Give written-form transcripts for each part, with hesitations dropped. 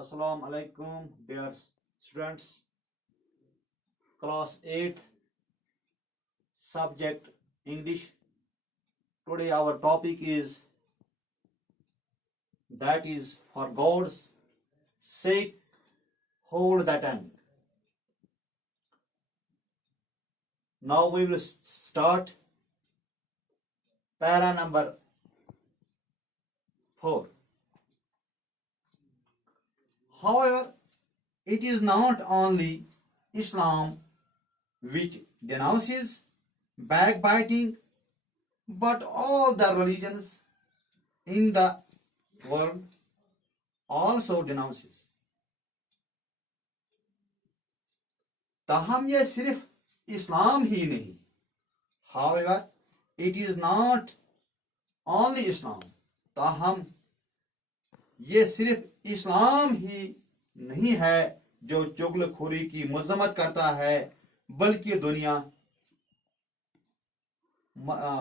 Assalamu alaikum, dear students. Class 8th, subject English. Today our topic is that is for God's sake, hold the tongue. Now we will start para number 4. However, it is not only Islam which denounces backbiting, but all the religions in the world also denounces. ताहम यह सिर्फ इस्लाम ही नहीं, however, it is not only Islam, ताहम ये सिर्फ इस्लाम ही नहीं है जो चुगलखोरी की मजम्मत करता है, बल्कि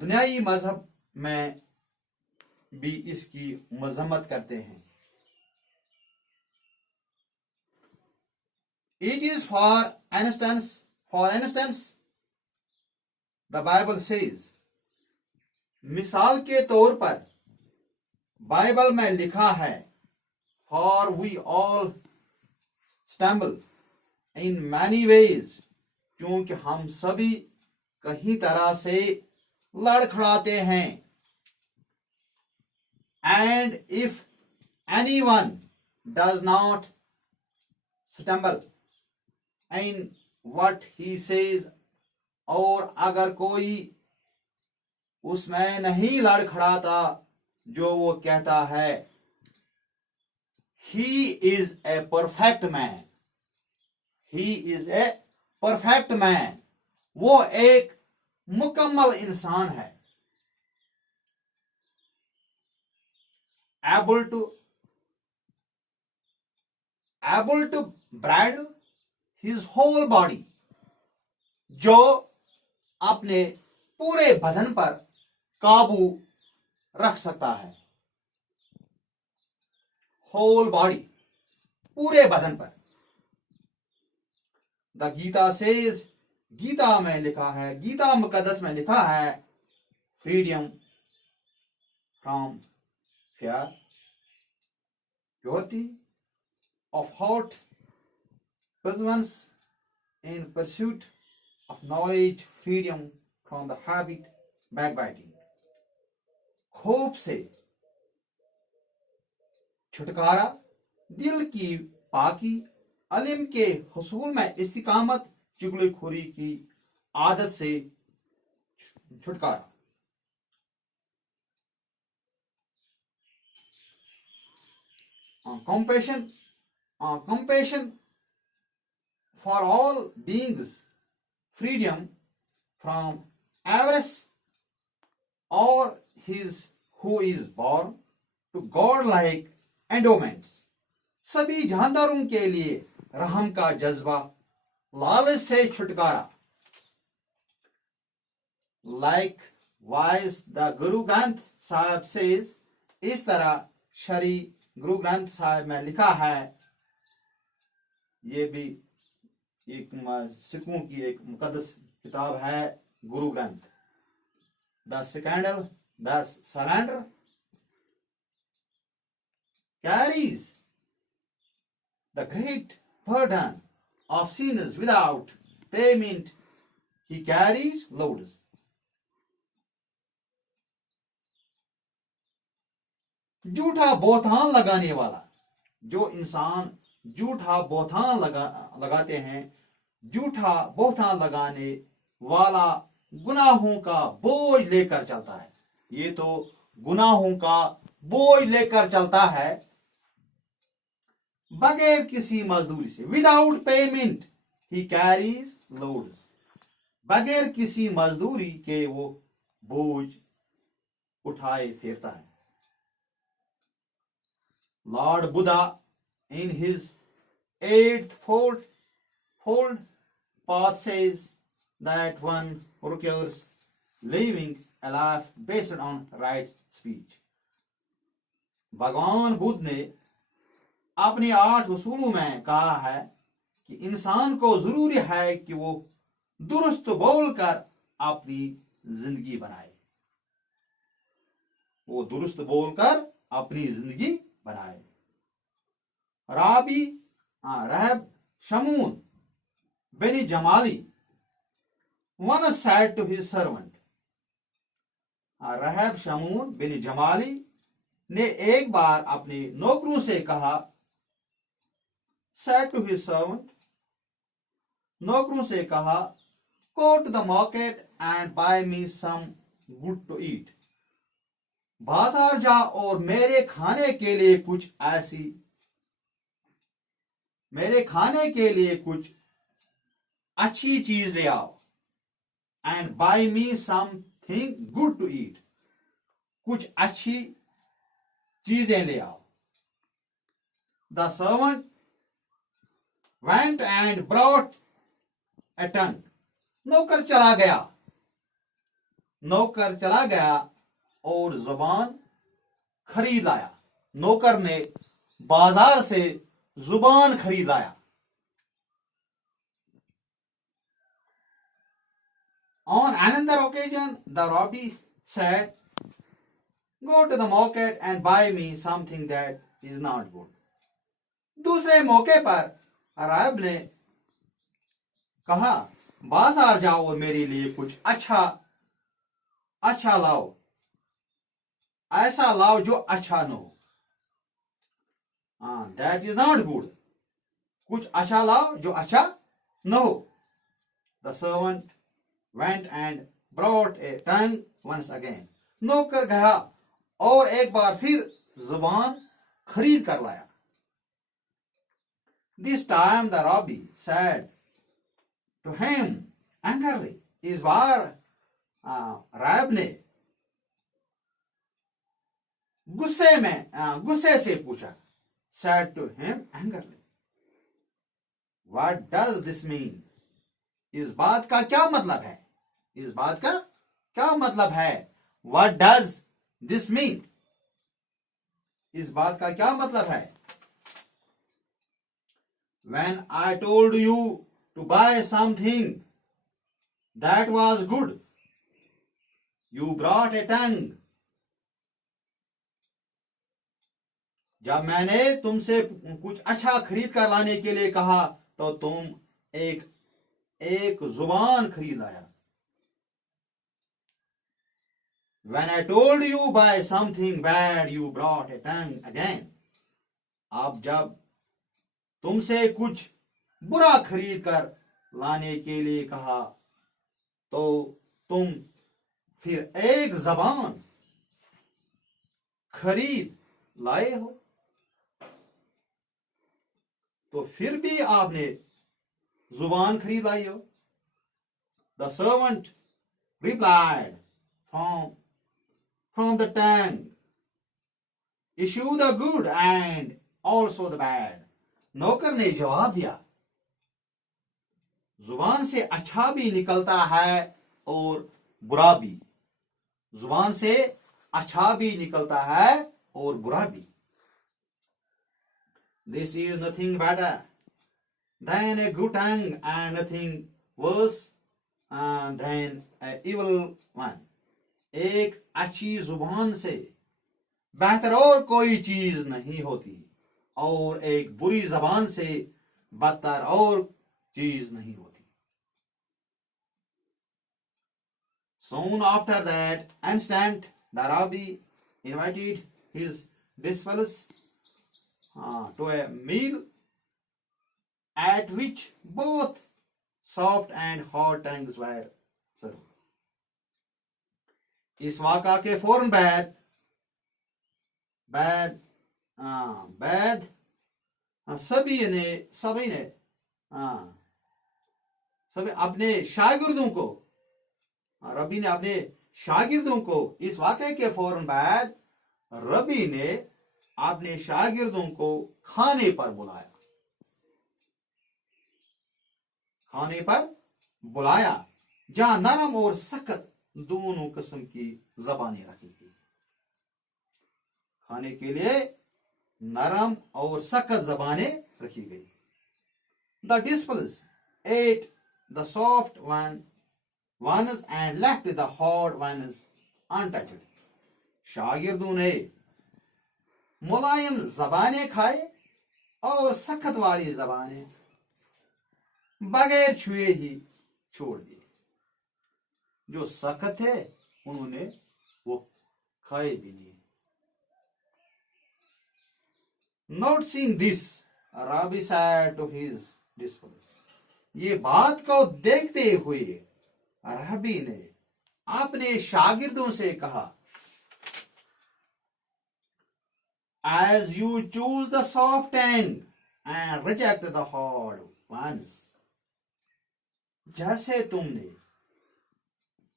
दुनियाई मजहब में भी इसकी मजम्मत करते हैं. It is for instance, the Bible says, मिसाल के तौर पर बाइबल में लिखा है, for we all stumble in many ways, क्योंकि हम सभी कहीं तरह से लड़खड़ाते हैं. And if anyone does not stumble in what he says, और अगर कोई उसमें नहीं लड़खड़ाता जो वो कहता है, he is a perfect man. He is a perfect man. वो एक मुकम्मल इंसान है. able to bridle his whole body, जो अपने पूरे बदन पर काबू रख सकता है. whole body, पूरे बदन पर. द गीता says, गीता में लिखा है, गीता मुकद्दस में लिखा है, freedom from fear, purity of heart, perseverance in pursuit of knowledge, freedom from the habit backbiting, खौफ से छुटकारा, दिल की पाकी, इल्म के हुसूल में इस्तिकामत, चुगलखोरी की आदत से छुटकारा. Compassion for all beings, freedom from avarice, or his who is born to godlike endowments, सभी जानदारों के लिए रहम का जज्बा, लालच से छुटकारा. Likewise, the Guru Granth Sahib says, इस तरह शरी गुरु ग्रंथ साहिब में लिखा है, ये भी एक सिखों की एक मुकद्दस किताब है, Guru Granth. The scandal, the slander carries the great burden of sinners without payment. He carries loads. झूठा बौतान लगाने वाला, जो इंसान झूठा बौतान लगाते हैं, झूठा बौतान लगाने वाला गुनाहों का बोझ लेकर चलता है. ये तो गुनाहों का बोझ लेकर चलता है बगैर किसी मजदूरी से. Without payment he carries loads, बगैर किसी मजदूरी के वो बोझ उठाए फेरता है. Lord Buddha, in his eightfold path, says that one requires living a life based on right speech. भगवान बुद्ध ने अपने 8 उसूलों में कहा है कि इंसान को जरूरी है कि वो दुरुस्त बोलकर अपनी जिंदगी बनाए, वो दुरुस्त बोलकर अपनी जिंदगी बनाए। राबी रहब शमून बिन Jamali once said to his servant, रहब शमून बिन जमाली ने एक बार अपने नौकरों से कहा, said to his servant, नौकरों से कहा, go to the market and buy me some good to eat, बाजार जा और मेरे खाने के लिए कुछ अच्छी चीज ले आओ। and buy me something good to eat, कुछ अच्छी चीजें ले आओ। The servant went and brought a tongue, नौकर चला गया और जुबान खरीद लाया। नौकर ने बाजार से जुबान खरीद लाया। On another occasion, the Rabbi said, go to the market and buy me something that is not good. दूसरे मौके पर राब ने कहा, बाजार जाओ और मेरे लिए कुछ अच्छा लाओ, ऐसा लाओ जो अच्छा न हो। that is not good, कुछ अच्छा लाओ जो अच्छा न हो। The servant went and brought a tongue once again, नौकर गया और एक बार फिर जुबान खरीद कर लाया। This time the Rabbi said to him angrily, इस बार राब ने गुस्से से पूछा, said to him angrily, what does this mean, इस बात का क्या मतलब है, इस बात का क्या मतलब है। What does this mean, इस बात का क्या मतलब है। When I told you to buy something that was good, you brought a tongue, जब मैंने तुमसे कुछ अच्छा खरीद कर लाने के लिए कहा तो तुम एक जुबान खरीद लाया। When I told you buy something bad, you brought a tongue again. अब जब तुमसे कुछ बुरा खरीद कर लाने के लिए कहा तो तुम फिर एक जबान खरीद लाए हो। तो फिर भी आपने जुबान खरीद लाई हो। The servant replied from the tongue, issue the good and also the bad. नौकर ने जवाब दिया, जुबान से अच्छा भी निकलता है और बुरा भी, जुबान से अच्छा भी निकलता है और बुरा भी। This is nothing better than a good tongue and nothing worse than an evil one. एक अच्छी जुबान से बेहतर और कोई चीज नहीं होती और एक बुरी जबान से बदतर और चीज नहीं होती। Soon after that instant, the Rabbi invited his disciples to a meal at which both soft and hard tongues were served. इस वाक़ा के फौरन बाद सभी अपने शागिर्दों को, रबी ने अपने शागिर्दों को, इस वाक़े के फौरन बाद रबी ने अपने शागिर्दों को खाने पर बुलाया जहां नरम और सख्त दोनों किस्म की जबानें रखी थी। खाने के लिए नरम और सख्त जबानें रखी गई. The disciples ate the soft ones and left the hard ones untouched. शागिर्दों ने मुलायम जबानें खाए और सख्त वाली जबानें बगैर छुए ही छोड़ दिए. जो सख्त थे उन्होंने वो खाए भी नहीं. Noticing this, Rabbi said to his disciples, ये बात को देखते हुए रबी ने अपने शागिर्दों से कहा, as you choose the soft tongue and reject the hard ones, जैसे तुमने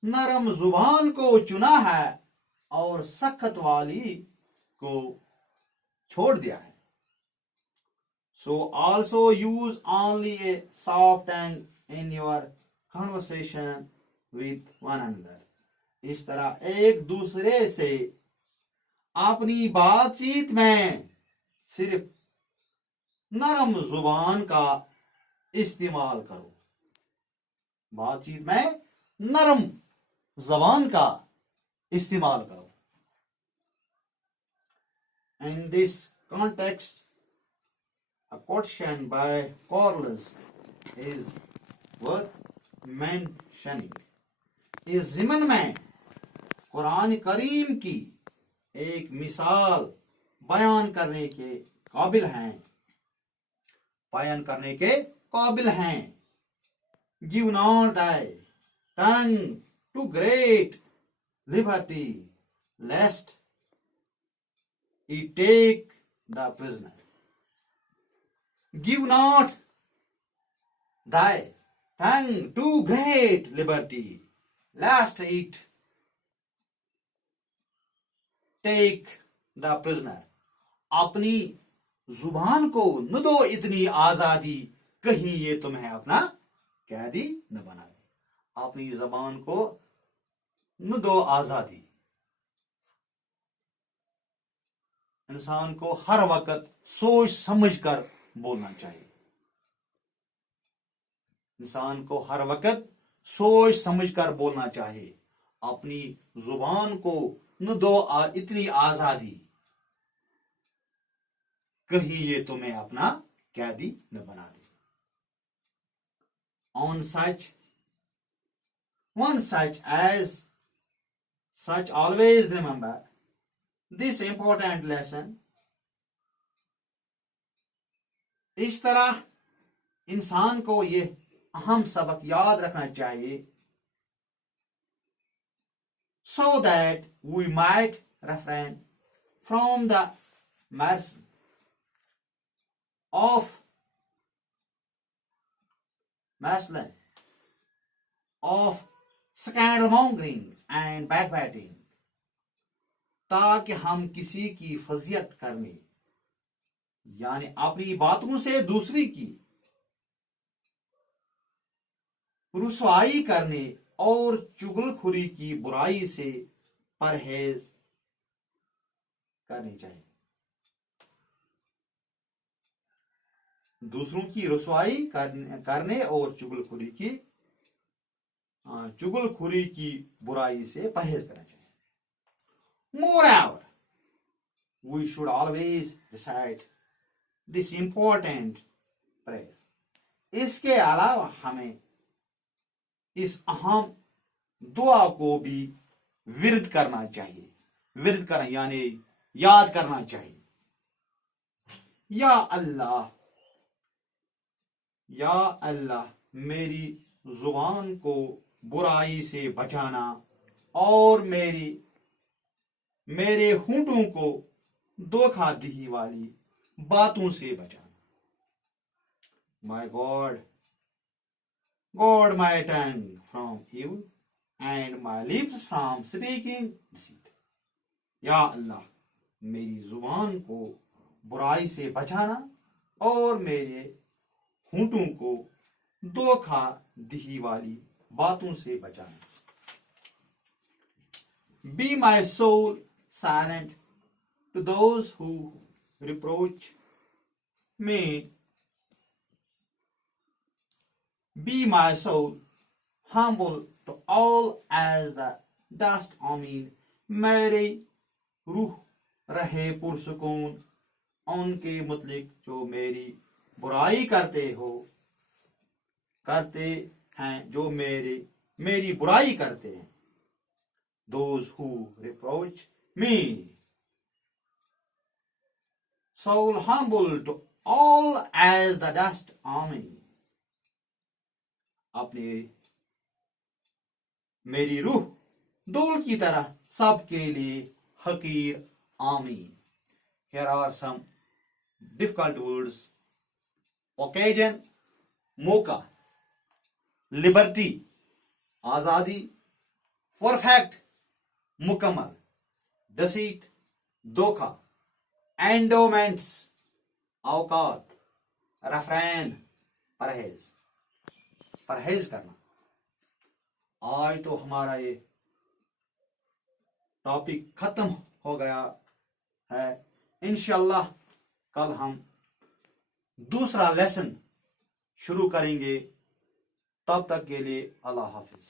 नरम जुबान को चुना है और सख्त वाली को छोड़ दिया है, so also use only a soft tongue in your conversation with one another. इस तरह एक दूसरे से अपनी बातचीत में सिर्फ नरम जुबान का इस्तेमाल करो. बातचीत में नरम जबान का इस्तेमाल करो. In this context, a quotation by Corliss is worth mentioning. इस ज़िमन में कुरान करीम की एक मिसाल बयान करने के काबिल हैं. Give not thy tongue to great liberty, lest it take the prisoner. Give not thy tongue to great liberty, lest it take the prisoner. अपनी जुबान को न दो इतनी आजादी, कहीं ये तुम्हें अपना कैदी न बना दे. अपनी जबान को न दो आजादी. इंसान को हर वक्त सोच समझ कर बोलना चाहिए. इंसान को हर वक्त सोच समझ कर बोलना चाहिए. अपनी जुबान को न दो इतनी आजादी, कहीं ये तुम्हें अपना कैदी न बना दे. One such always remember this important lesson. इस तरह इंसान को ये अहम सबक याद रखना चाहिए, so that we might refrain from the mercy of scandal mongering and backbiting, ताकि हम किसी की फजियत करने यानी अपनी बातों से दूसरी की रुसवाई करने और चुगलखोरी की बुराई से परहेज करनी चाहिए. दूसरों की रुसवाई करने और चुगलखोरी की बुराई से परहेज करना चाहिए. Moreover, we should always recite this important prayer. इसके अलावा हमें इस अहम दुआ को भी विरद करना चाहिए. विरद करना यानी याद करना चाहिए. या अल्लाह मेरी जुबान को बुराई से बचाना और मेरे होंठों को धोखा दी वाली बातों से बचाना. My God, guard my tongue from evil and my lips from speaking deceit. या अल्लाह मेरी जुबान को बुराई से बचाना और मेरे होंठों को धोखा दी वाली बातों से बचाना. Be my soul silent to those who reproach me. Be my soul humble to all as the dust. आमीन. मेरी रूह रहे पुरसुकून उनके मुतलिक जो मेरी बुराई करते हैं, जो मेरी बुराई करते हैं. Those who reproach me. Soul humble to all as the dust. आमीन. अपने मेरी रूह धूल की तरह सबके लिए हकीर. आमीन. Here are some difficult words. Occasion, मौका. Liberty, आजादी. Perfect, मुकम्मल. Deceit, धोखा. Endowments, औकात. Refrain, परहेज करना. आज तो हमारा ये टॉपिक खत्म हो गया है. इंशाल्लाह कल हम दूसरा लेसन शुरू करेंगे. तब तक के लिए अल्लाह हाफिज.